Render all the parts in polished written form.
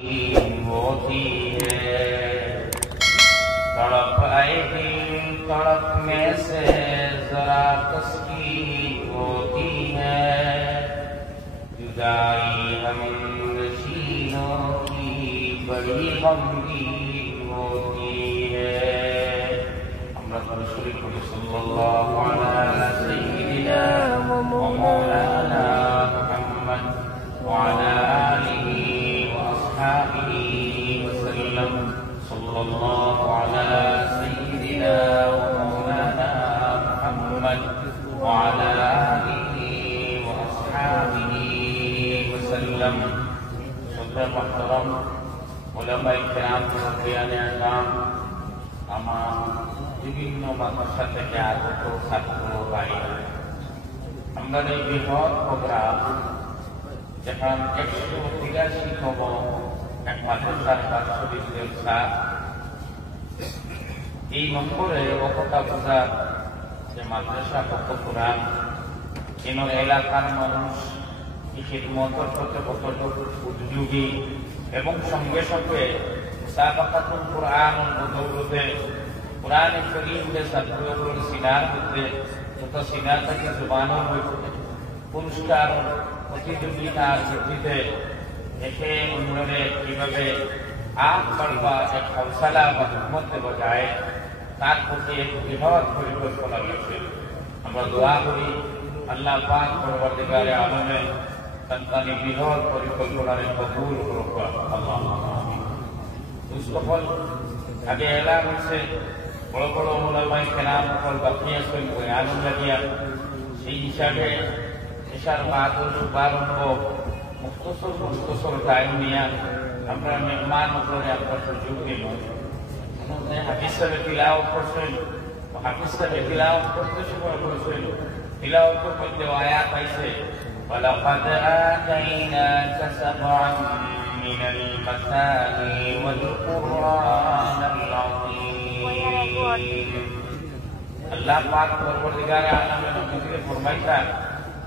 होती है तड़प आए दिन तड़प में से जरा तस्कीन होती है जुदाई हमनशीनों की बड़ी गमगीन होती है। আমরা শরীফ সাল্লাল্লাহু আলা সাইয়্যিদিনা ওয়া মাওলানা মুহাম্মদ ওয়া আলা আলিহি ওয়া আসহাবিহি ওয়া সাল্লাম সাল্লাল্লাহু আলা সাইয়্যিদিনা ওয়া মাওলানা মুহাম্মদ ওয়া আলা আলিহি ওয়া আসহাবিহি ওয়া সাল্লাম। সদর মুহতারাম উলামায়ে কেরাম মুরব্বিয়ানে আযম আমার বিভিন্ন মাদ্রাসা থেকে আগত ছাত্র ভাইরা, আমরা এই বৃহৎ প্রোগ্রাম যেখান 183তম এক মাদ্রাসার বাৎসরিক জলসা, এই নম্বরে কথা বোঝার যে মাদ্রাসা কত পুরান, কেন এলাকার মানুষ এই খিদমতের প্রতি কতটুকু উদ্যোগী এবং সঙ্গে সঙ্গে মুসাবাকাতুল কুরআন বদৌলতে कुरान करीम के सदगुरुकुल सिनार मध्य तथा सिनार की जुबानों में पुरस्कार प्रतियोगितार ভিত্তিতে একে উন্নয়নে কিভাবে আগ বাড়বা এক হৌসলা বা হিম্মত বজায় তার প্রতি এক বৃহৎ পরিকল্পনা রয়েছে। আমরা দোয়া করি আল্লাহ পাক পরবর্তীকালে আলমে তার বৃহৎ পরিকল্পনার কবুল করুক আল্লাহুম্মা আমিন। মুস্তফল আগে এলান হয়েছে বড় বড় উলামায়ে কেরাম বাকি আসল বয়ান লাগিয়া, সেই হিসাবে এশার বাদুল বারম্ভ মুখতসর টাইম নিয়ে আমরা মেহমান উপরে আপনার সুযোগ দিল। হাফিজ সাহেব তিলাওয়াত করছেন, হাফিজ সাহেব তিলাওয়াত করতে সময় করেছেন, তিলাওয়াতের মধ্যে আয়াত পাইছে ওয়ালাকাদ আতাইনাকা সাবআন মিনাল মাসানি ওয়াল কুরআনাল আযীম। আল্লাহ পাক পরবর্তীকার আলমের নবীকে ফরমাইতা,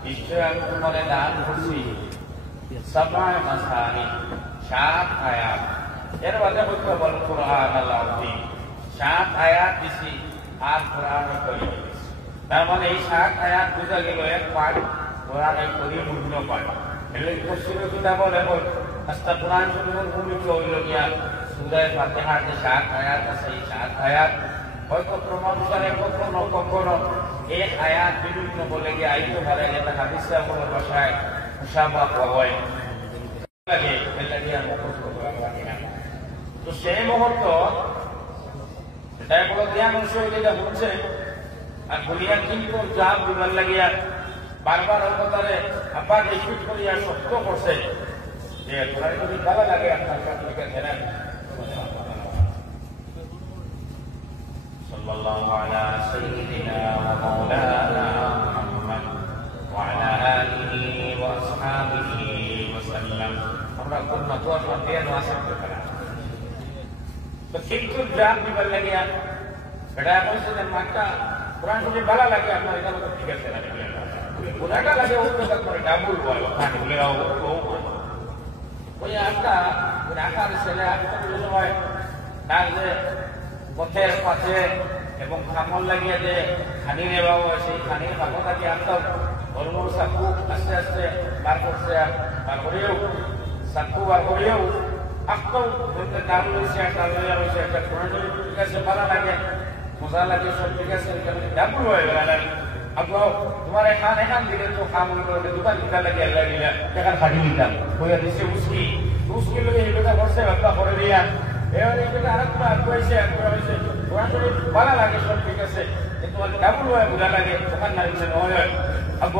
নিশ্চয় আমি তোমারে দান করছি সাবআ মাসানি 7 আয়াত, এর বাদে হচ্ছে বল কুরআনাল আযীম 7 আয়াত দিছি আর কুরআনুল কারীম। তার মানে এই 7 আয়াত বুঝা গেল এক পাঠ কুরআনুল কারীম পূর্ণ পাঠ। এর তফসিরে কিতাব বলে আস্তা কুরআন শরীফের ভূমিকা হইল গিয়া সূরা ফাতিহার যে 7 আয়াত আছে, এই 7 আয়াত হয়তো ক্রমানুসারে কখনো কখনো এক আয়াত বিভিন্ন বলে গিয়ে আইতে পারে, যেটা হাদিস সাহেবের ভাষায় মুশাবাহ হয় লাগে, এটা দিয়ে মুখস্থ করা লাগে না। তো সেই মুহূর্ত এটা বড় জ্ঞান অংশ যেটা হচ্ছে, আর দুনিয়া কিন্তু যা বিমান লাগিয়া বারবার অবতারে আবার রিপিট করিয়া সত্য করছে যে কোরআন যদি ভালো লাগে আপনার কাছে জানেন সাল্লাল্লাহু আলা সাইয়্যিদিনা ওয়া মাওলানা মুহাম্মদ ওয়া আলা আলিহি ওয়া আসহাবিহি ওয়া সাল্লাম। আমরা কোন মাতোয়া দিয়ে নওয়াজ করতে পারি তো কিন্তু জান বিমান লাগিয়া এটা এখন সেটা মাত্রা কোরআন যদি ভালো লাগে আপনার এটা তো ঠিক আছে না, কোরআনটা লাগে ও তো করে ডাবল বলো খালি বলে ওই একটা রাখার ছেলে একটা সময় তার যে পথের পাশে এবং খামল লাগিয়ে যে খানি নেওয়া হয়, সেই খানির পাখটাকে আসতাম গরমর চাকু আস্তে আস্তে বার করছে, বার করেও চাকু বার করেও আসতাম বলতে ডাল রয়েছে ডাল রয়েছে একটা কোরআন ঠিক আছে ভালো লাগে মজা লাগে সব ঠিক আছে, ডাবল হয়ে গেল আবু তোমার এখান দিলে তো খামল করে দুটা দিতে লাগে আল্লাহ দিলা এখানে খাটি দিতাম হইয়া দিচ্ছে উস্কি লোক এই কথা করছে বাবা করে দিয়া এবার এই কথা আরেকটা কইছে কইছে কোরআন শরীফ ভালো লাগে সব ঠিক আছে, কিন্তু ডাবল হয়ে বুঝা লাগে ওখান না দিচ্ছে নয় আবু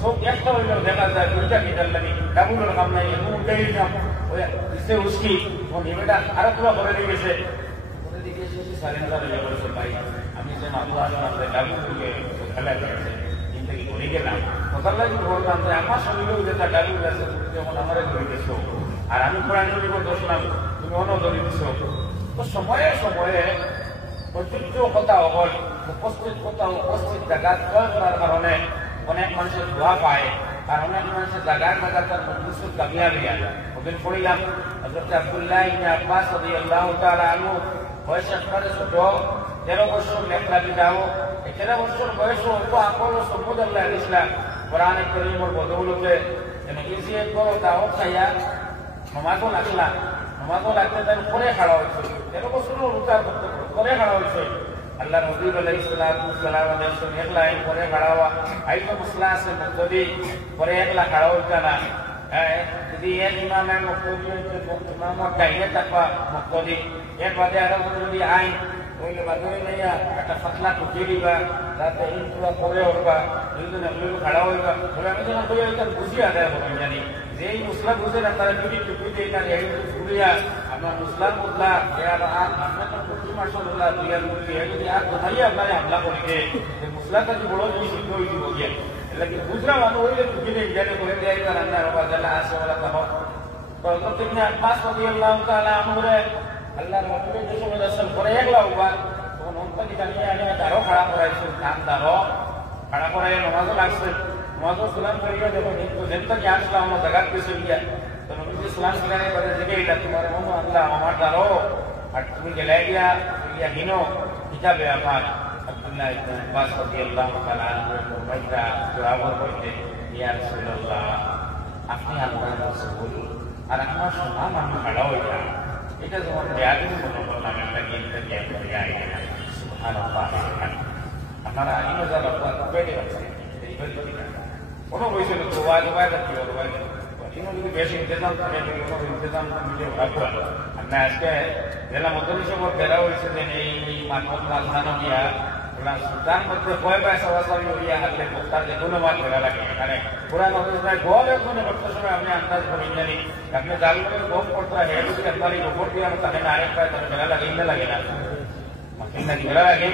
সব একটা হইলো দেখা যায় দুইটা কিতাব লাগে ডাবলের কাম নাই উল্টাই না হইয়া দিচ্ছে উস্কি কোন এটা আরেকটা করে দিয়েছে করে দিয়েছে সারেন্ডার হয়ে বলছে ভাই আমি যে মাদুর আসলাম আপনার ডাবল থেকে খেলা গেছে কিন্তু কি বলে গেলাম কথা লাগে বললাম যে আমার শরীরেও যেটা ডাবল আছে যখন আমারে ধরে গেছো আর আমি কোরআন শরীফের দোষলাম তুমি অন্য ধরে দিছো। তো সময়ে সময়ে প্রচুর কথা হল উপস্থিত কথা উপস্থিত জায়গা করার কারণে অনেক মানুষের দোয়া পায়, আর অনেক মানুষের জায়গায় জায়গা তার মজলিসের কামিয়াবি আলা ওদিন পড়িলাম হযরত আব্দুল্লাহ ইবনে আব্বাস রাদিয়াল্লাহু তাআলা আনহু বয়স একবারে ছোট 13 বছর লেখলাগি যাও 13 বছর বয়স অল্প আকল ও সম্পদ আল্লাহ ইসলাম কোরআনে কারীমের বদৌলতে ইজি এক বড় দাওয়াত খাইয়া নমাজও লাগতে তার পরে খাড়া হয়েছে 13 বছর রোজার পরে খাড়া হয়েছে আল্লাহ নবী আলাইহিস সালাম এক লাইন পরে খাড়া হওয়া আইতো মসলা আছে মুক্তদি পরে একলা খাড়া হইতা না যদি এক ইমামের মুক্তদি ইমামর গাইলে থাকবা মুক্তদি এর বাদে আরো যদি আইন ওইলে বাদে নাইয়া একটা ফাতলা টুকি দিবা তাতে ইনপুরা পরে উঠবা দুইজনে মিলে খাড়া হইবা তবে আমি যেন কই এটা বুঝি আদায় করবেন জানি যে এই মুসলা বুঝে না তারা যদি টুকি দিয়ে তার এই ঘুরিয়া আপনার মুসলাম মুসলা এর আর আমরা তো প্রতি মাশাআল্লাহ দুইয়ার মধ্যে যদি আর কোথায় আপনারা হামলা করিতে যে মুসলাটা যে বড় জিনিস হই দিব গিয়া লাগে বুঝরা মানে ওইলে টুকি দিয়ে জানে করে দেয় তার আল্লাহ রাব্বাল আসে ওলা তাহ তো তুমি আব্বাস রাদিয়াল্লাহু তাআলা আমরে আল্লাহর রাসূলের যে সময় দর্শন করে একলা উবার তখন অন্তরি জানিয়ে আগে তারও খাড়া করাইছে নাম দাও খাড়া করাই নামাজও লাগছে নামাজও সালাম করিয়া যখন যেটা কি আসলো আমার জায়গা পেছে গিয়া তো নবী সালাম করার পরে দেখে এটা তোমার মন আল্লাহ আমার দাও আর তুমি গেলে গিয়া হিনো কিতাবে আমার আব্দুল্লাহ ইবনে আব্বাস রাদিয়াল্লাহু তাআলা আনহু ফরমাইতা জবাব করতে ইয়া রাসূলুল্লাহ আপনি আল্লাহর রাসূল আর আমার সালাম আমি খাড়া হইয়া এটা যখন ব্যাধি মনে করলাম একটা গেমটা জ্ঞান করে আইনা সুবহানাল্লাহ আপনারা আইনো যা আপনার পেটে আছে এইবার কোনো বইছে তো ওয়াজ কি ওয়াজ কিন্তু যদি বেশি ইন্তজাম করে কোনো ইন্তজাম মিলে ভাববা আমরা আজকে জেলা মধ্যে সব বেরা হইছে যে এই মানবত রাজধানী গিয়া ওরা সুলতান মধ্যে কয় পয়সা ওয়াসাবি হইয়া হাতে মুক্তার যে কোনো মাছ বেরা লাগে এখানে পুরা নজরে গোল একজন করতে সময় আপনি আন্দাজ করেন জানি আপনি জালমে গোল করতে হয় হেড দিয়ে আপনার উপর দিয়ে আর তাহলে আরেক পায় তাহলে বেরা লাগে না লাগে না মাকিন না বেরা লাগে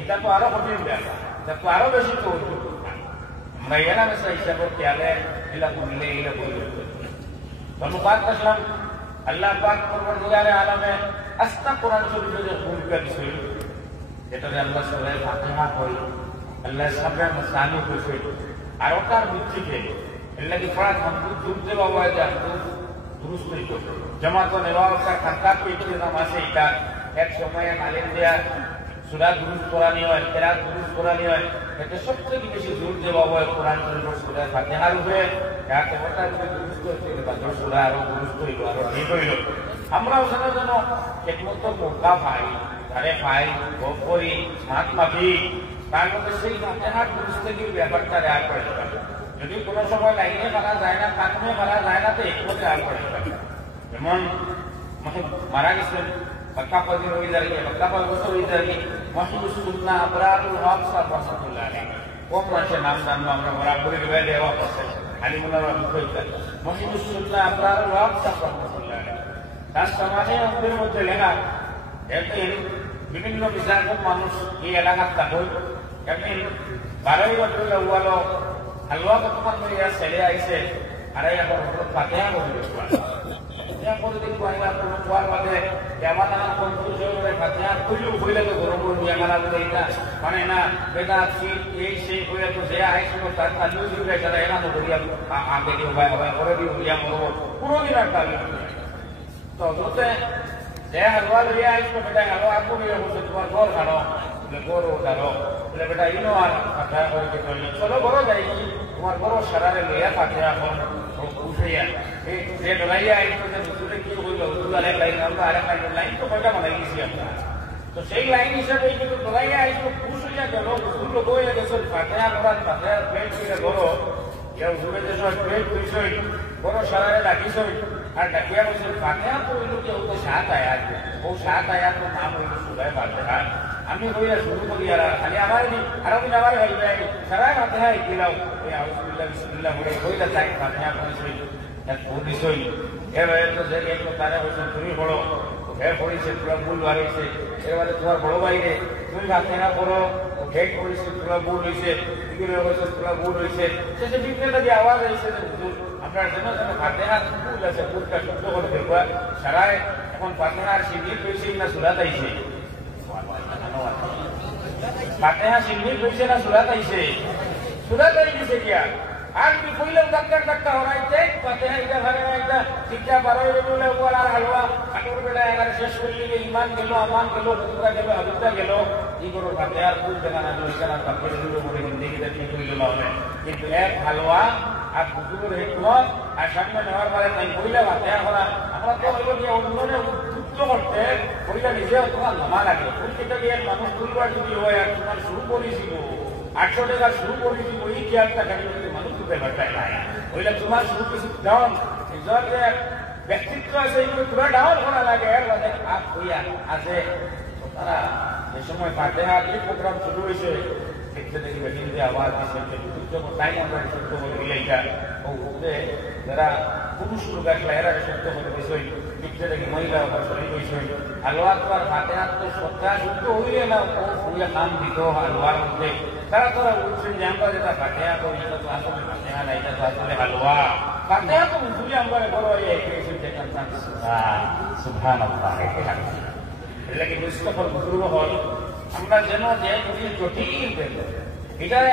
এটা তো আরো কঠিন ব্যাপার এটা তো আরো বেশি তো আমরা এলা মেসা হিসাব করতে আলে এলা বললে এলা বললে ধন্যবাদ আসলাম আল্লাহ পাক পরবর্তীকালে আলমে আস্তা কোরআন শরীফে যে ভূমিকা দিছিল যেটাতে আল্লাহ সূরা ফাতিহা কই আল্লাহ সাবরা মাসানি কইছে আর ওটার ভিত্তিতে এর লাগি পড়া সম্পূর্ণ দুর্দে বাবা যা দুরুস্ত হইতো জামাত নেওয়াটা খাতা পেতে নামাজে এটা এক সময়ে আলেম দেয়া সূরা দুরুস্ত কোরআনি হয় কেরাত দুরুস্ত কোরআনি হয় এটা সবথেকে বেশি জোর দেওয়া হয় কোরআন শরীফের সূরা ফাতিহার উপরে যাতে ওটা যদি দুরুস্ত হইতো বা সূরা আরো দুরুস্ত হইতো আরো ঠিক হইল আমরা ওখানে যেন একমাত্র মৌকা পাই ধারে পাই ভোগ করি হাত মাফি তার মধ্যে সেই ফাতিহার দুরুস্তের ব্যাপারটা রেয়ার করে যদি কোনো সময় লাইনে মারা যায় না কানে মারা যায় না তো একমাত্র আর করে যেমন মারা গেছেন बक्का पदी हो इधर के बक्का पर बसो इधर के मशहूर सुन्ना अबरारुल हक साहब रसूलुल्लाह ने वो माशे नाम जानवा हमरा बराबरी के बैठे हो खाली मुनारा कोई कर मशहूर सुन्ना अबरारुल हक साहब रसूलुल्लाह ने তার সমাজে আমাদের মধ্যে লেখা একদিন বিভিন্ন বিজাতের মানুষ এই এলাকার থাকল একদিন 12 বছর হওয়ালো হালুয়া কতক্ষণ হইয়া ছেলে আইছে আর এই এখন ফাতিহা বলে ফাতিহা করে দেখি আইলা কোনো কোয়ার বাদে কেমন না কোন জোরে ফাতিহা কইলো কইলে তো গরম করে নিয়া মারা বলে এটা মানে না বেদাত এই সেই হইয়া তো যে আইছে তো তার তালু দিবে যারা এনা তো করিয়া আগে দিও ভাই ভাই করে দিও ইয়া মরো পুরো দিন একটা তো তোতে যে হালুয়া লইয়া আইছো বেটা হালুয়া আকু নিয়ে বসে তোমার ঘর খানো গরু খানো বলে বেটা ইনো আর ফাতিহা করে কে কইলো চলো বড় যাই তোমার বড় সারারে লইয়া ফাতিহা কোন উঠাইয়া এই যে ডলাইয়া আইছো যে হুজুরে কি কইলো হুজুর আরেক লাইন আমরা আরেক লাইন তো কয়টা বানাই দিছি আমরা তো সেই লাইন হিসাবে কিন্তু ডলাইয়া আইছো খুশ হইয়া গেল হুজুর লোক হইয়া গেছে ফাতিহা করার ফাতিহা প্লেট করে বড় কেউ হুজুরে যে সব প্লেট কইছই বড় সারারে ডাকিছই আর ডাকিয়া বলছে ফাতিহা তো হইলো কি ওতে 7 আয়াত ও 7 আয়াতের নাম হইলো সূরা ফাতিহা আমি কইয়া শুরু করি আর খালি আমার দি আর আমি আমার হই যাই সারা ফাতিহা দিলাও এই আউযুবিল্লাহ বিসমিল্লাহ বলে কইলা তাই ফাতিহা কইছই এক বুঝিছই এবারে তো যে এক তারে বলছে তুমি বড় হে পড়িছে পুরো ভুল বাড়িছে এবারে তোমার বড় ভাইরে তুমি ফাতিহা করো হে পড়িছে পুরো ভুল হইছে এগুলো হইছে পুরো ভুল হইছে শেষে বিপরীতে যে আওয়াজ হইছে আপনার জন্য ফাতিহা ভুল আছে ভুলটা শুদ্ধ করে দেবা সারা এখন ফাতিহার সিদ্ধি কইছে না সুরাত আইছে ফাতিহা সিদ্ধি কইছে না সুরাত আইছে সুরাত আইছে কি আর যদি কইলেও ধাক্কা হরাইতে তাতে এইটা ভাগে একটা শিক্ষা বারোই রবিউল আউয়াল আর হালুয়া কাটোর বেলা এগারে শেষ করলি ইমান গেল আমান গেল হুজুরা গেল হাবিবটা গেল কি করো তাতে আর ফুল দেখা না ওইখানে তাকে দিল বলে জিন্দিগিতে ঠিক হইল না হবে কিন্তু এক হালুয়া আর হুজুরের হিকমত আর সামনে নেওয়ার পরে তাই কইলে বাতে আমরা তো হইল যে অন্যরে উদ্বুদ্ধ করতে কইলে নিজেও তোমার জমা লাগে প্রত্যেকটা দিয়ে মানুষ তুলবার যদি হয় আর তোমার শুরু করেছিল 800 টাকা শুরু করেছি ওই খেয়ালটা খালি মানুষ তুলতে পারতাই না ওইটা তোমার শুরু কিছু ডাউন নিজের যে ব্যক্তিত্ব আছে এইগুলো পুরো ডাউন করা লাগে এর মানে আপ হইয়া আছে তারা যে সময় ফাতেহা এই প্রোগ্রাম শুরু হয়েছে দেখতে দেখবে হিন্দি আওয়াজ দিচ্ছে যখন তাই আমরা সত্য বলে দিলে ও উঠে যারা পুরুষ লোক আসলে এরা সত্য বলে দিয়েছে দেখতে দেখি মহিলা শরীর হয়েছে হালুয়া তো আর ফাতেহা তো সত্যা শুদ্ধ হইলে না ও ফুলে নাম দিত হালুয়ার মধ্যে তারা তোরা উঠছেন যে আমরা যেটা ফাতেহা করি এটা তো আসলে ফাতেহা না এটা তো আসলে হালুয়া ফাতেহা তো উঠলে আমরা বড় হয়ে এসে দেখলাম সুবহানাল্লাহ এটা কি মুস্তফার বুজুর্গ হল আমরা যেন যে যদি জটিল পেল এটারে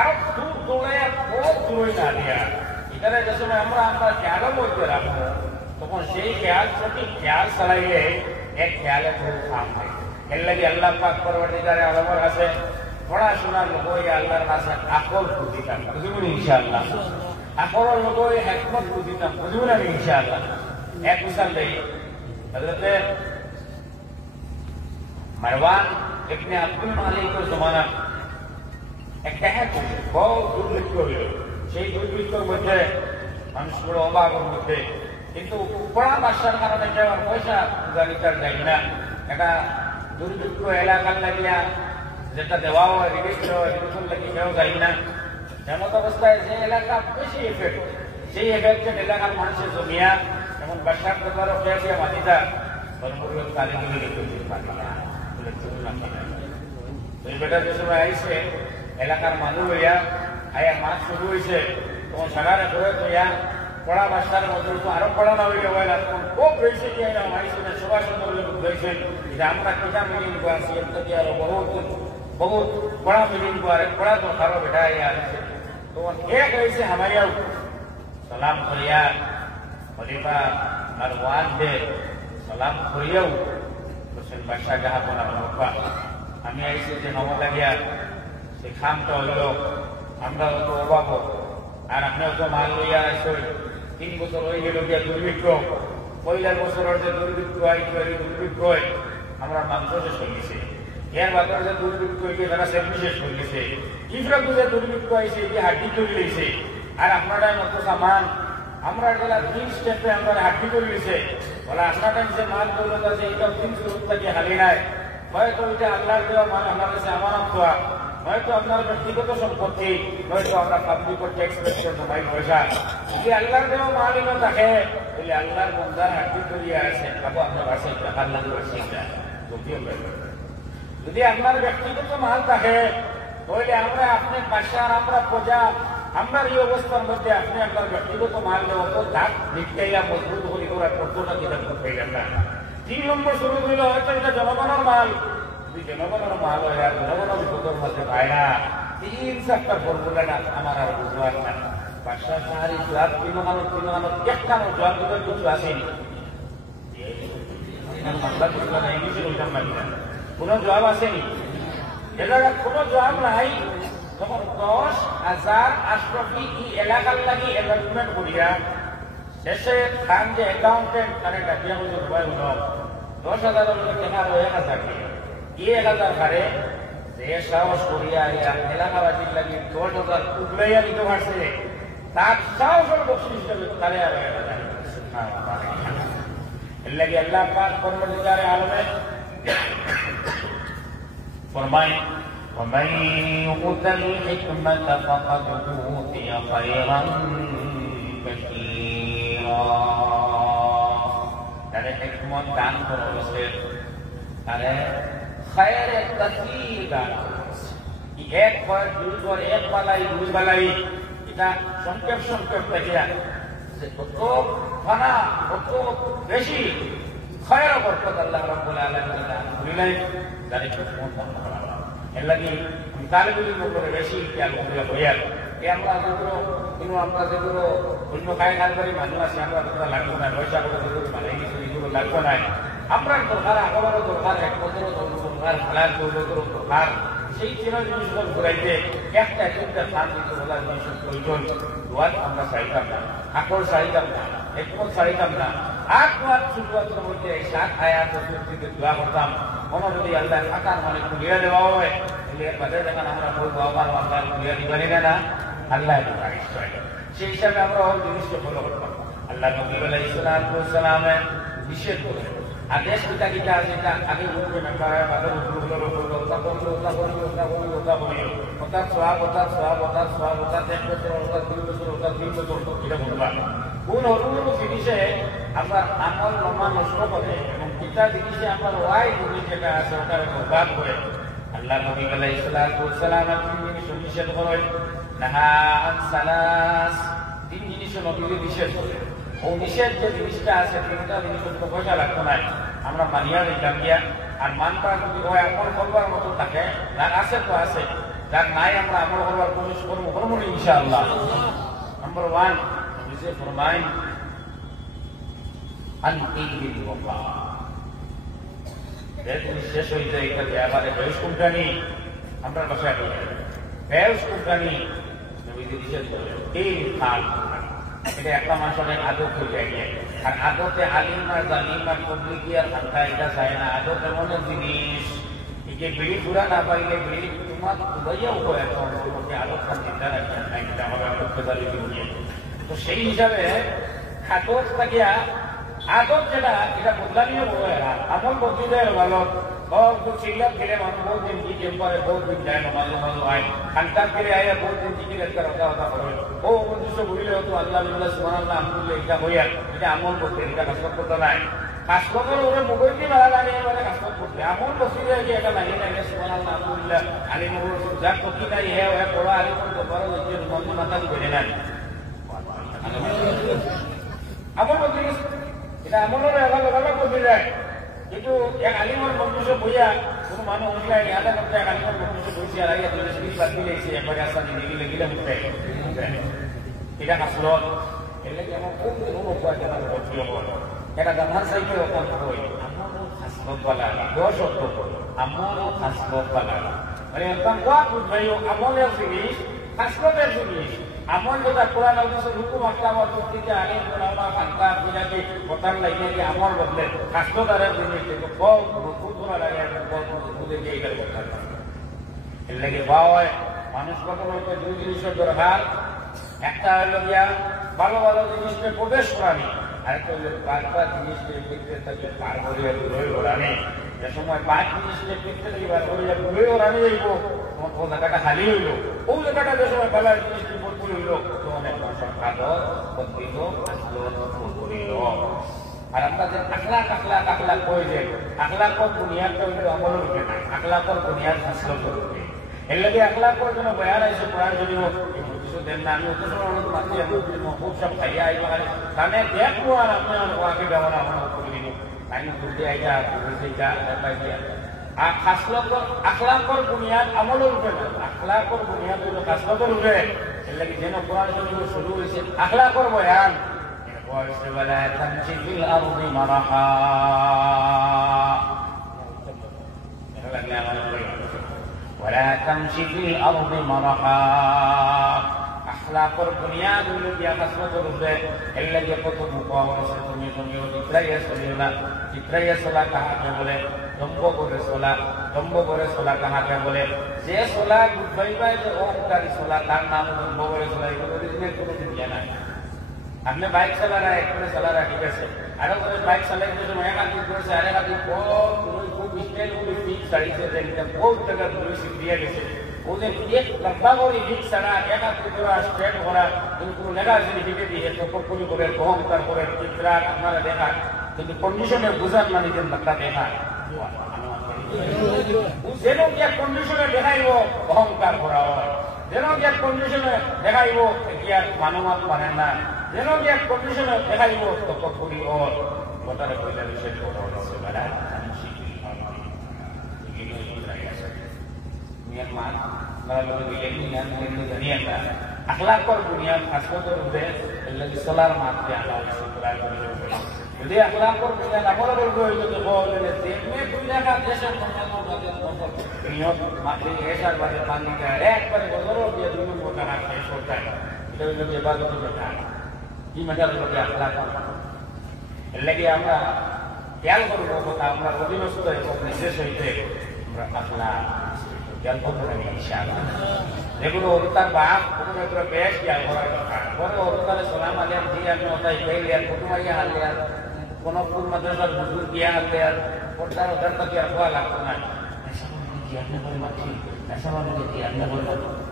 আরো দূর দৌড়ে খুব দূরে না দিয়া এটারে যে সময় আমরা খেয়ালের মধ্যে রাখবো তখন সেই খেয়াল সঠিক খেয়াল চালাইলে এক খেয়ালে খুব কাম হয় এর লাগে আল্লাহ পাক পরবর্তীকালে আলমের কাছে পড়াশোনার লোক আল্লাহর কাছে আকল বুঝিতাম বুঝবেন ইনশাআল্লাহ আকলের লোক হেকমত বুঝিতাম বুঝবেন আমি ইনশাআল্লাহ এক মিশাল দেই হযরতে মারওয়ান ইবনে আব্দুল মালিকের জমানা একটা বহু দুর্ভিক্ষ হইল সেই দুর্ভিক্ষের মধ্যে মানুষগুলো অভাবের মধ্যে কিন্তু পড়া বাসার কারণে কেউ পয়সা গাড়িটার দেয় না একটা দুর্ভিক্ষ এলাকার লাগিয়া যেটা দেওয়া হয় রিলিফের লাগে কেউ যাই না এমন অবস্থায় যে এলাকা বেশি এফেক্ট সেই এফেক্টেড এলাকার মানুষের জমিয়া যেমন বাসার ব্যাপারও খেয়ে খেয়ে মাটিটা ধর্মপুরের কালীগুলি লিখেছে মাটিটা বেটা যে সময় আইসে এলাকার মানুষ হইয়া আয়া মাছ শুরু হয়েছে তখন সাগারে ধরে হইয়া পড়া বাসার মধ্যে আরো পড়ানো হইলে হয় না তখন খুব রয়েছে কি আইসে সবার সুন্দর রয়েছেন যে আমরা কেটা মিলিং আছি এমনি আরো বহুত বহুত বড়া মিলিং পড়া তো খারো বেটা আইয়া আসছে তখন এক হয়েছে হামাইয়াও সালাম করিয়া খলিফা মারওয়ান দে সালাম করিয়াও হোসেন বাদশা যাহা বলা বাবা আমি আইসি যে নমা লাগিয়া সে খামটা হইল আমরা তো অভাব আর আপনার তো মাল লইয়া আসছে 3 বছর হয়ে গেল গিয়া দুর্ভিক্ষ পয়লার বছরের যে দুর্ভিক্ষ দুর্ভিক্ষ আমরা মাংস শেষ হয়ে গেছে এর বাজার যে দুর্ভিক্ষ হয়ে গিয়ে তারা সেমনি শেষ হয়ে গেছে ইফরা যে দুর্ভিক্ষ আইসে যে হাড্ডি তৈরি হয়েছে আর আপনারা মতো সামান আমরা যারা 3 স্টেপে আমরা হাড্ডি তৈরি হয়েছে বলে আপনারা যে মাল দৌলত আছে এটা 3 স্টেপ থেকে হালি নাই হয়তো এটা আল্লাহর দেওয়া মাল আমার কাছে আমানত দেওয়া হয়তো আপনার ব্যক্তিগত সম্পত্তি হয়তো আমরা পাবলিক ট্যাক্স পেয়েছি জমাই পয়সা যদি আল্লাহর দেওয়া মালই না থাকে তাহলে আল্লাহর বন্দার হাড্ডি তৈরিয়া আছে খাবো আপনার বাসে টাকার লাগবে সেইটা যদি আপনার ব্যক্তিগত মাল থাকে তাহলে আমরা আপনার বাসার আমরা প্রজা আমরা এই অবস্থার মধ্যে আপনি আপনার ব্যক্তিগত মাল দেওয়া তো দাঁত নিটাইয়া মজবুত করে করার কতটা কিতাব করতে গেলেন 3 নম্বর শুরু হইল হয়তো এটা জনগণের মাল যদি জনগণের মাল হয় আর জনগণের বিপদের মধ্যে পায় না 3-4টা ফর্মুলা না আমার আর বুঝবার না বাদশা সাহারি জবাব তিনগানো একটা জবাব দিতে কিছু আসেনি মামলা কিছু না ইংলিশে বলতাম না কোনো জবাব আসেনি এটা কোনো জবাব নাই তখন 10,000 আশরফি এই এলাকার লাগি অ্যালটমেন্ট করিয়া শেষে খান যে অ্যাকাউন্টেন্ট মানে ডাকিয়া বলতে উপায় হল 10,000 টাকা 1,000 এই 1,000 হারে যে সাহস করিয়া এলাকাবাসীর লাগি 10,000 উগলাইয়া নিতে পারছে তার সাহসের বক্সি হিসেবে তারে আর 1,000 এর লাগে আল্লাহ পাক পরবর্তীকালে আলমে ফরমায় ومن يؤت الحكمة فقد أوتي خيرا كثيرا তারে হিকমত দান করা হয়েছে তারে খায়রে কাসীর দান করেছে একবার দুইবার এক বালাই দুই বালাই এটা সংক্ষেপ দেখিয়া যে কত ফানা কত বেশি খায়র বরকত আল্লাহ রাব্বুল আলামিন দান করিলেন তারে হিকমত দান করা এর লাগি তালিবুল করে বেশি খেয়াল করে হইয়া আমরা যেগুলো কিন্তু আমরা যেগুলো অন্য খায় খালবাড়ি মানুষ আছে আমরা যেগুলো লাগবো না পয়সা করে যেগুলো মানে এগুলো লাগবো না আমরা দরকার আবারও দরকার এক বছরও দরকার খেলার দৌলতেরও দরকার সেই চেনা জিনিসগুলো ঘুরাইতে একটা স্থান দিতে বলার জিনিসের প্রয়োজন দোয়ার আমরা চাইতাম না আকর চাইতাম না একমত চাইতাম না আর দোয়ার শুরুয়াতের মধ্যে 7 আয়াত থেকে দোয়া করতাম কোনো যদি আল্লাহ ফাঁকার মানে খুলিয়া দেওয়া হয় তাহলে বাজারে যখন আমরা বলবো আমার আল্লাহ খুলিয়া দিবানি না আল্লাহ সেই হিসাবে আমরা জিনিসটা ফলো করতাম আল্লাহ নবী আলাইহিস সালামে নিষেধ করে আদেশ কিতা কিতা আছে তা আগে বলবে না কারা বাজার উপরগুলোর উপর কথা বললো কথা সোয়াব এক বছর ওটা 2 বছর ওটা 3 বছর এটা বলবা কোন হরুর জিনিসে আমরা আমল নমা নষ্ট করে এবং কিতা জিনিসে আমরা ওয়াই জিনিস যেটা আছে ওটা বরবাদ করে আল্লাহ নবী আলাইহিস সালাম জিনিস নিষেধ করেন নাহা আন সালাস তিন জিনিস নবী নিষেধ করে ও নিষেধ যে জিনিসটা আছে তিনটা জিনিসের তো পয়সা লাগতো না আমরা মানিয়া দিতাম গিয়া আর মানটা যদি হয় আমল করবার মতো থাকে যার আছে তো আছে যার নাই আমরা আমল করবার কোশিশ করবো করবো না ইনশাআল্লাহ নম্বর 1 নিজে ফরমাইন আনতিবিল ওয়াফা যেদিন শেষ হয়ে যায় এটা যে আমাদের বেশ কোম্পানি আমরা বাসায় বেশ কোম্পানি নবীজি নিষেধ করে এই খান এটা একটা মানুষের আদত হয়ে যায় আর আদতে আলিম আর জালিম আর পব্লিকি আর হান্তা এটা চায় না আদত এমন জিনিস যে বিড়ি ঘুরা না পাইলে বিড়ি তোমার তুলাইয়াও করে তোমাকে আদত খান চিন্তা রাখছেন না এটা আমাদের তো সেই হিসাবে আদত থাকিয়া আদত যেটা এটা বদলানিও বলে আমল বদলি দেয় ভালো চিল্লা ফিরে মানুষ বহুত দিন কি গেম করে বহুত দিন যায় নমাজ হয় খানকার ফিরে আয়া বহুত দিন কি কথা করে ও উদ্দেশ্য বলিলে হতো আল্লাহ সুবহানাল্লাহ আলহামদুলিল্লাহ এটা হইয়া এটা আমল করতে এটা কাজকর করতে নাই কাজকরের ওরা মোবাইল দিয়ে মেলা লাগিয়ে মানে কাজকর করতে আমল বসি যায় যে এটা লাগিয়ে লাগে সুবহানাল্লাহ আলহামদুলিল্লাহ আলী মোবাইল যার তো কি নাই হ্যাঁ পড়া আলী তো বড় হচ্ছে মন্দ মাথা দিয়ে নাই আমল বদলে এটা আমলের আলাদা বদলে যায় কিন্তু এক আলিমের মন্ত্রী বইয়া কোনো মানুষ উঠলে আধা ঘন্টা এক আলিমের মন্ত্রী বইছে আর আইয়া 30 বাদ দিলেছে একবারে আসা নিয়ে গেলে মুখে এটা আসল এলে যেমন খুব উপায় কেন করতে হবে এটা গাধার সাইকেল ওখান হই আমল হাসবত বালা দোষ অর্থ আমল হাসবত বালা মানে একদম কোয়া বুঝাইও আমলের জিনিস হাসবতের জিনিস আমল যেটা কোরআন হাদিসের হুকুম আহকামের ভিত্তিতে আলিম ওলামা ফানকা বিজাতি কথার লাগিয়ে যে আমল বদলে হাসবতের জিনিস থেকে কম খুব করা লাগে বুঝে দিয়ে এটার কথা এর লাগে পাওয়ায় মানুষ কত বলতে দুই জিনিসের দরকার একটা হলো গিয়া ভালো ভালো জিনিসকে প্রবেশ করানি আরেকটা হলো পাঁচবার জিনিসকে দেখতে থাকে পার করিয়া দূরে ওড়ানি যে সময় 5 জিনিসকে দেখতে থেকে বার করিয়া দূরে ওড়ানি যাইব তোমার জায়গাটা খালি হইল ওই জায়গাটা যে সময় পালার জিনিসটি ভরপুর হইল তখন এক মানুষের কাগজ বদলিল আসলো করিল আর আমরা যে আখলাক কই যে আখলাকর বুনিয়াদটা হইল আমলের উপরে না আখলাকর বুনিয়াদ হাসিল করবে এর লাগে আখলাকর জন্য বয়ান আছে কোরআন শরীফ কিছু দেন না আমি উত্তর অনুরোধ মাঝে খুব সব খাইয়া আইবা তাহলে দেখবো আর আপনি ওকে ব্যবহার আমরা করে দিব আমি ঘুরতে আইয়া ঘুরতে যা পাইয়া আর আখলাকর বুনিয়াদ আমলের উপরে না আখলাকর বুনিয়াদ হইল খাসলতের উপরে এর লাগে যেন কোরআন শরীফ শুরু হয়েছে আখলাকর বয়ান ولا تمشي في الأرض مرحا ولا تمشي في الأرض مرحا أخلاق البنياد الذي خصمت ربه الذي يقطب مقاومة سلطمي سميو تتريا سليلا تتريا سلا कहा के बोले दम्बो करे सोला कहा के बोले जे सोला गुडबाईबा जे ओमकारी सोला तार नाम दम्बो करे सोला ये ओरिजिनल কোনো दुनिया না हमने बाइक चला रहा है एक ने चला रहा है कैसे अरे वो बाइक चलाने के समय का दिन से आने का दिन बहुत स्टेल को ठीक साड़ी से एकदम बहुत जगह पूरी सिद्धिया कैसे उसे एक लंबा और एक सड़ा एक आदमी पूरा स्ट्रेट हो रहा उनको लगा से लिखे दी है तो पूरी करे बहुत कर करे चित्रा हमारा देखा तो कंडीशन में गुजर मानी दिन लगता देखा उसे लोग क्या कंडीशन में देखा वो अहंकार हो रहा है যেন যে কন্ডিশনে দেখাইব এতিয়া মানবাত মানে না যেন যে কন্ডিশনে দেখাইব তত করি ওর কথারে কইলে বিশেষ কথা হচ্ছে বলা মিয়ানমার আমরা লোক বিলেনি না কিন্তু জানি আমরা আখলাকর বুনিয়াদ খাসলতের উপরে আল্লাহ সোলার মাত্রে আল্লাহ সুতরাং যদি আখলাকর বুনিয়াদ আমল করবে যদি বলে দেখবে দুনিয়া কা দেশের নিয়ত মাত্রে এসার বাদে পানি দেয় একবারে বড় দিয়ে দুই নম্বর টাকা শেষ করতে এটা হইল যে ইবাদতের কথা কি মেটার লোকে আখলাক এর লাগি আমরা খেয়াল করবো কথা আমরা অধীনস্থ এবং নির্দেশ হইতে আমরা আখলাক খেয়াল করবো না ইনশাআল্লাহ যেগুলো অরুতার বাপ কোনো বেশ খেয়াল করার কথা পরে অরুতারে সালাম আলিয়ান দিয়ে আমি ওটাই পেয়ে আর কুটুমাইয়া হারলে আর কোনো ফুল মাদ্রাসার হুজুর দিয়া হারলে আর ওটার ওটার তাকে আর হওয়া লাগতো না জিয়ানে করে মাছি এসব আমাকে জিয়ানে করে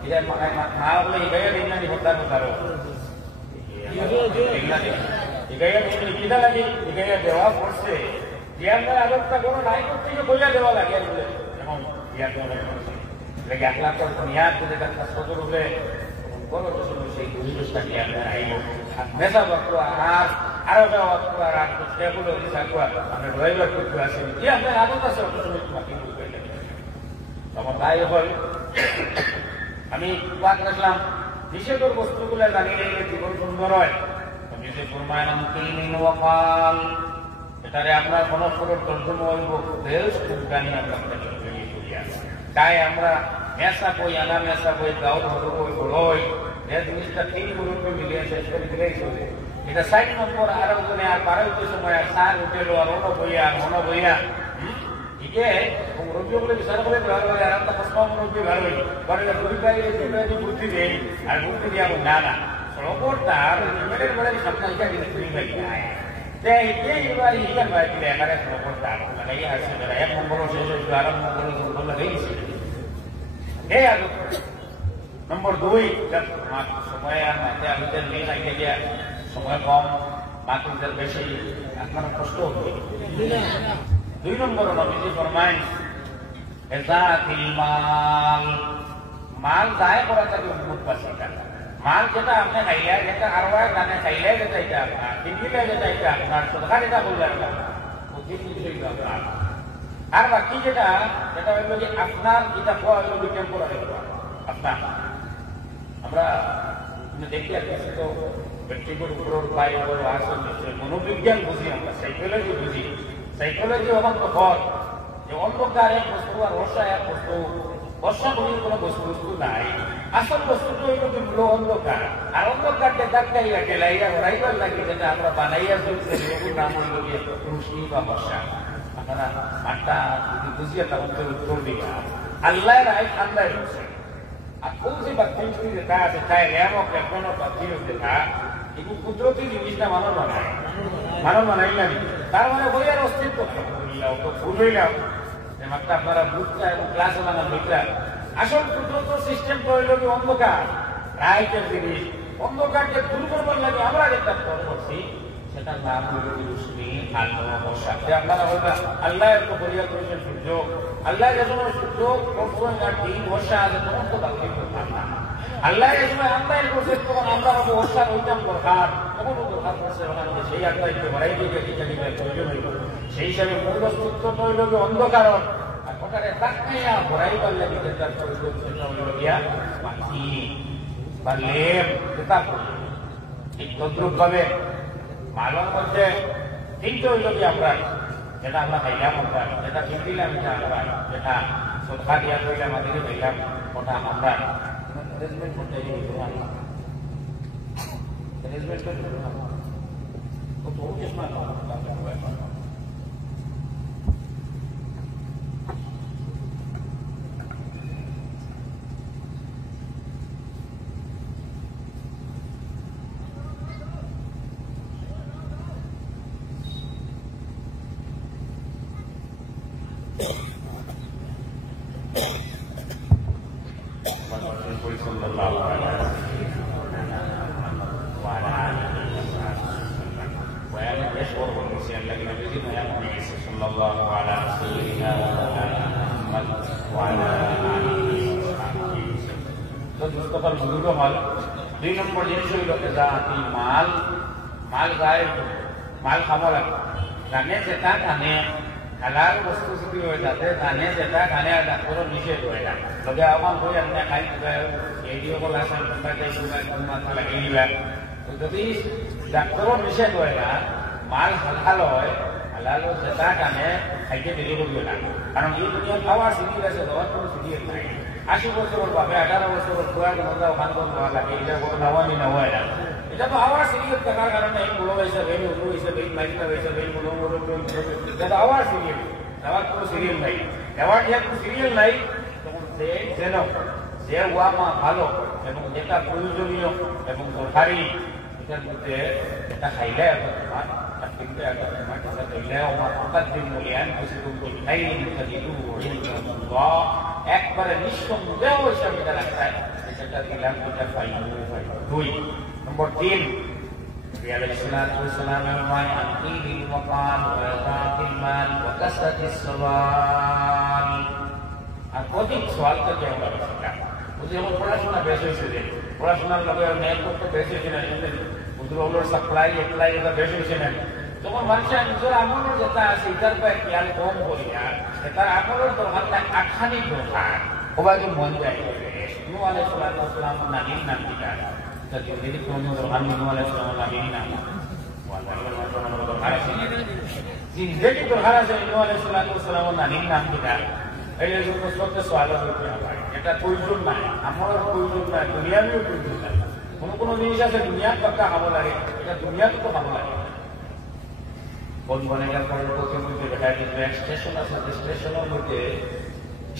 এটা মা বলে এগাইয়া ইংরাজি হত্যার কথারও এগাইয়া কিনা লাগে এগাইয়া দেওয়া পড়ছে জিয়ানের আদরটা কোনো নাই করতে বইয়া দেওয়া লাগে বলে এখন জিয়া দেওয়া লাগে আখলাকর বুনিয়াদ যদি তার সদর হবে বড় সেই পরিবেশটাকে আমরা আইব মেসা বক্ত আর আরো বক্ত আর সেগুলো দিশাকুয়া আমরা ড্রাইভার করতে আসি কি আপনার আদত আছে অত সময় তোমাকে বলবে আমার তাই হল আমি বাদ রাখলাম নিষেধর বস্তুগুলো জানিয়ে জীবন সুন্দর হয় নিজে ফরমায়নাম কিন ওয়াকাল এটারে আপনার কোনো পুরো তর্জমা হইব বেশ কুরবানি আমরা বেরিয়ে চলে আসি তাই আমরা মেসা বই আনা মেসা বই গাও ধরো বই বড়ই যে জিনিসটা তিন গ্রুপে মিলিয়ে শেষ করে দিলেই চলে এটা 60 নম্বর আরো ওজনে আর 12 সময় আর 4 উঠেলো আর অন্য বইয়া আর মনো বইয়া ঠিকই রবিগুলো বিচার করে ভালো হয় আর একটা প্রশ্ন রবি ভালো হয় পরে দুই ভাই বুদ্ধি দেয় আর বুদ্ধি দিয়ে না না সরবরটা আর মেয়েদের বলে সামনে এটা কিন্তু দুই ভাই তাই এইবার ইয়া ভাই দিলে এখানে সরবরটা মানে এই আসছে না এক নম্বর শেষ হয়েছিল আর নম্বর লাগাইছে এই আদত নম্বর 2 সময় আর মাঠে আমাদের মেয়ে লাগে গিয়া সময় কম বাকিদের বেশি আপনার কষ্ট হবে 2 নম্বর নবীজি ফরমায় এজাতিল মাল দায় করা তাকে উন্মুখ পাশে মাল যেটা আপনি খাইলে যেটা আরওয়ায় জানে খাইলে যেটা এটা আপনার কিনলে যেটা এটা আপনার সদকা যেটা বললেন না আর বাকি যেটা যেটা হইল যে আপনার যেটা হওয়া হইল টেম্পোরারি আপনার আমরা দেখি আর কিছু তো ব্যক্তিগত উপর পাই আসল মনোবিজ্ঞান বুঝি আমরা সাইকোলজি বুঝি সাইকোলজি ওখান তো হয় যে অন্ধকার এক বস্তু আর বর্ষা এক বস্তু বর্ষা বলে কোনো বস্তু নাই আসল বস্তুটা হইল কিন্তু অন্ধকার আর অন্ধকারটা ডাক্তাইয়া গেলাইয়া ওরাইবার লাগে যেটা আমরা বানাইয়া চলছে নাম হইল গিয়ে রুশনি বা বর্ষা আপনারা মাঠটা যদি বুঝিয়ে তখন তো উত্তর দিবা আল্লাহর আয় ঠান্ডায় বসে আর কৌশি বা তিনটি যেটা আছে চাই রেমক এখনো বা জিরো যেটা এগুলো কুদরতি জিনিসটা মানব বানাই না তার মানে বইয়ার অস্তিত্ব ভুল হইলাম মাত্র আপনারা বুঝটা এবং ক্লাসে বানান বুঝটা আসল কুদরত সিস্টেম হইল কি অন্ধকার রাইটের জিনিস অন্ধকারকে দূর করবার লাগে আমরা যেটা করছি সেটার নাম হইল রুশনি আলো বর্ষা আপনারা হয়তো আল্লাহ একটু বলিয়া করেছেন সূর্য আল্লাহ যখন সূর্য দিন বর্ষা আছে তখন তো বাকি করতাম না আল্লাহ এই সময় আমদানি করছে তখন আমরা বর্ষার ওইটাম দরকার তখন দরকার করছে সেই আল্লাহকে বাড়াই দিয়ে প্রয়োজন হইল সেই হিসাবে মূল অস্তিত্ব হইল অন্ধকার আর ওটারে তাকাইয়া ভরাই পারলে যেটা সেটা হইল গিয়া মাটি বা লেপ যেটা ঠিক তদ্রুপ ভাবে মালর মধ্যে তিনটে হইল কি আমরা যেটা আমরা খাইলাম আমরা যেটা কিনলাম এটা আমরা যেটা সদকা দিয়া কইলাম আমাদেরকে খাইলাম ওটা আমরা ম্যানেজমেন্ট করতে ম্যানেজমেন্ট তো বহুত স্মার্ট দুই নম্বর জিনিস হইল জাতি মাল গায়ে মাল খাব লাগে জানে যেটা হালাল বস্তু যদি হয়ে যাতে জানে যেটা খানে আর ডাক্তারও নিষেধ হয়ে যায় লগে আমার বই আপনি খাই এডিও বলা আসেন লাগিয়ে দিবা যদি ডাক্তারও নিষেধ হয় না মাল হালাল হয় হালাল যেটা কানে খাইতে দেরি করবে না কারণ এই দুনিয়া খাওয়ার সিটি আছে দেওয়ার কোনো সিটি নাই 80 বছরের বাপে 18 বছরের বুড়া মজা ওখান দেওয়া লাগে এটা কোনো নাওয়ানি না হয় না এটা তো আওয়ার সিরিয়াল থাকার কারণে এই বড় হিসাবে এই উন্নু হিসাবে এই মাইকা হিসাবে এই বড় বড় এটা তো আওয়ার সিরিয়াল দেওয়ার কোনো সিরিয়াল নাই দেওয়ার যেহেতু সিরিয়াল নাই তখন সে যেন যে ওয়ামা ভালো এবং যেটা প্রয়োজনীয় এবং দরকারি এটার মধ্যে এটা খাইলে তোমার কিন্তু একবারে নিঃসন্দেহ হিসাবে এটা রাখতে সেটা দিলাম এটা পাই 2 নম্বর 3 عليه الصلاة والسلام يرمي عن طيب المقام وإضاعة المال وكثرة السؤال আর অধিক সওয়াল করতে হবে বুঝি যখন পড়াশোনা বেশ হয়েছে যে পড়াশোনার লগে নেট করতে বেশ হয়েছে না উদ্যোগগুলোর সাপ্লাই এপ্লাই এটা বেশ হয়েছে না তখন মানুষের নিজের আমলের যেটা আছে এটার পর খেয়াল কম করি না তার আমলের দরকারটা আখানি দরকার ওবাকে মন যায় নূহ আলাইহিস সালাম নাবির নাম দিটা jadi কোনো দরকার নূহ আলাইহিস সালাম নাবির নাম জিন্দগি দরকার আছে নূহ আলাইহিস সালাম নাবির নাম দিটা এই জন্য সত্যি সওয়াল করতে হবে এটা প্রয়োজন নাই আমলের প্রয়োজন নাই দুনিয়ারও প্রয়োজন নাই কোনো জিনিস আছে দুনিয়ার কথা খাবো লাগে এটা দুনিয়াতে তো খাবো লাগে কোন বনেগার পরের পক্ষে মধ্যে দেখা যায় স্টেশন আছে স্টেশনের মধ্যে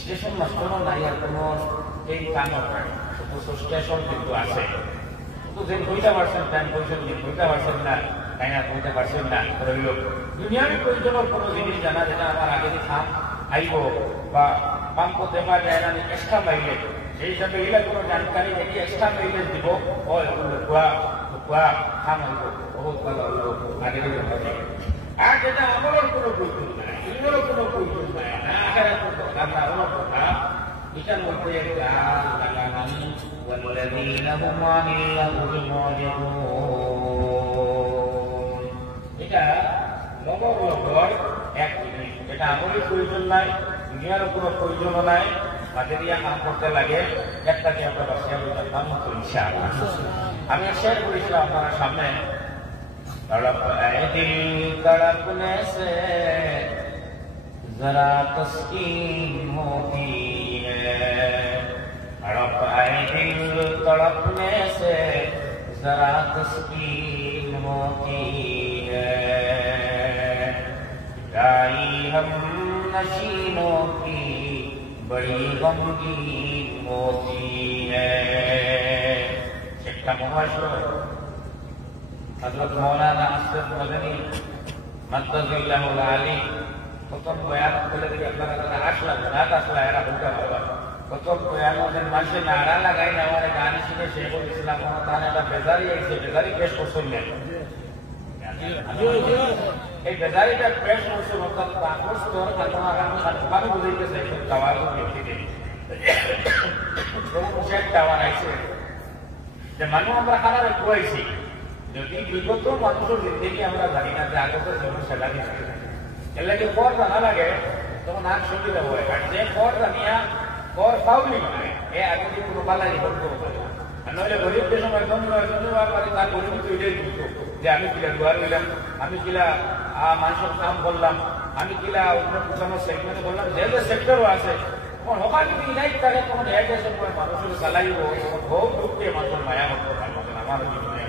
স্টেশন মাস্টারও নাই আর কোনো এই কাম হয় স্টেশন কিন্তু আছে তো যে 20% টাইম পয়সা দিয়ে 20% না তাই না 20% না রইল দুনিয়ার প্রয়োজনের কোনো জিনিস জানা যেটা আমার আগে খাম আইব বা পাম করতে পারে না এক্সট্রা মাইলেজ সেই হিসাবে এগুলা কোনো জানকারি দেখি এক্সট্রা মাইলেজ দিব হয় কুয়া খাম আইব বহুত ভালো হইব আগে আর যেটা আমারও কোনো প্রয়োজন নাই এগুলোরও কোনো প্রয়োজন নাই আমরা কোনো কথা এটার মধ্যে والذين هم عن اللغو معرضون এটা লগর এক জিনিস এটা আমারও প্রয়োজন নাই দুনিয়ারও কোনো প্রয়োজন নাই বাজারিয়া কাম করতে লাগে একটাকে আমরা বাসিয়া বলতাম তো ইনশাআল্লাহ আমি শেয়ার করেছিলাম আপনার সামনে दिल तड़पने से जरा तस्कीन होती है तड़प आए दिल तड़पने से जरा तस्कीन होती है गाई हम नशीनों की बड़ी गमगीन होती है हजरत मौलाना अशरफ मदनी मद्दजिल्लाहुल आली প্রথম বয়ান করে দিকে আপনারা যারা আসলাম রাত আসলা এরা বলতে পারবা প্রথম বয়ান ওদের মানুষের নাড়া লাগাই না আমার গান শুনে শেখুল ইসলাম তার একটা বেজারি আইছে বেজারি পেশ করছেন এই বেজারিটা পেশ করছেন অর্থাৎ তাপস তোর আমি বুঝাইতে চাই টাওয়ার ব্যক্তিকে শেখ টাওয়ার আইছে যে মানুষ আমরা খানারে খুয়াইছি যদি বিগত মানুষের জিন্দগি আমরা জানি না যে আগত যেমন সেলা দিচ্ছে এর লাগে কর জানা লাগে তখন আর সুবিধা হয় আর যে কর জানিয়া কর পাওনি মানে এ আগে যদি কোনো বালাই বন্ধ করে আর নইলে গরিব দেশ একদম পারে তার গরিব তৈরি দিত যে আমি কিলা দুয়ার হইলাম আমি কিলা মানুষের কাম করলাম আমি কিলা অন্য কোনো সেগমেন্ট করলাম যে যে সেক্টরও আছে তখন হকা যদি ইনাই থাকে তখন এক দেশের পরে মানুষের চালাইব তখন বহু দুঃখে মানুষের মায়া করতে পারবো আমার জীবনে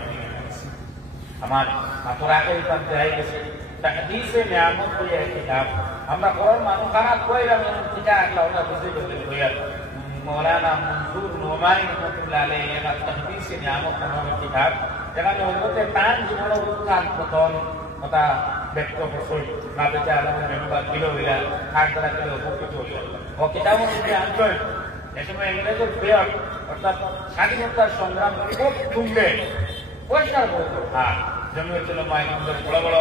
আমার আপনার আগে দেয় গেছে তাহদিসে নিয়ামত হইয়া কিতাব আমরা কোরআন মানুষ খারাপ কইলাম এটা একলা ওটা বুঝে বলতে হইয়া মৌলানা মনসুর নোমানি রহমাতুল্লাহ আলাইহি এর তাহদিসে নিয়ামত নামক কিতাব যেখানে হযরতে তান জীবনের উত্থান পতন কথা ব্যক্ত করছেন না বেঁচে আলামের মেম্বার ছিল হইয়া খাট দ্বারা ছিল উপকৃত হইয়া ও কিতাবের মধ্যে আনছেন এ সময় ইংরেজের পিরিয়ড অর্থাৎ স্বাধীনতার সংগ্রাম খুব তুঙ্গে পয়সার বড় হ্যাঁ জমিয়তুল উলামায়ে বড় বড়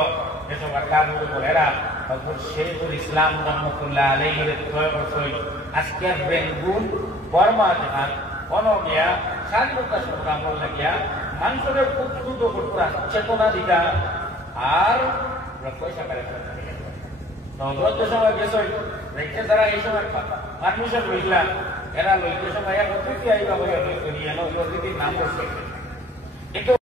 এসব কাজগুলো করে এরা হযরত শেখুল ইসলাম রহমাতুল্লাহ আলাইহির তয় বছর আজকের বেঙ্গুল বর্মা যেখান কোন গিয়া স্বাধীনতা সংগ্রাম করলে গিয়া মানুষের উদ্বুদ্ধ করতে চেতনা দিটা আর পয়সা কালেকশন নগদ সময় গেছে রেখে তারা এই সময় পারমিশন লইলা এরা লইতে সময় এক অতিথি আইবা হয়ে অতিথির নাম করছে।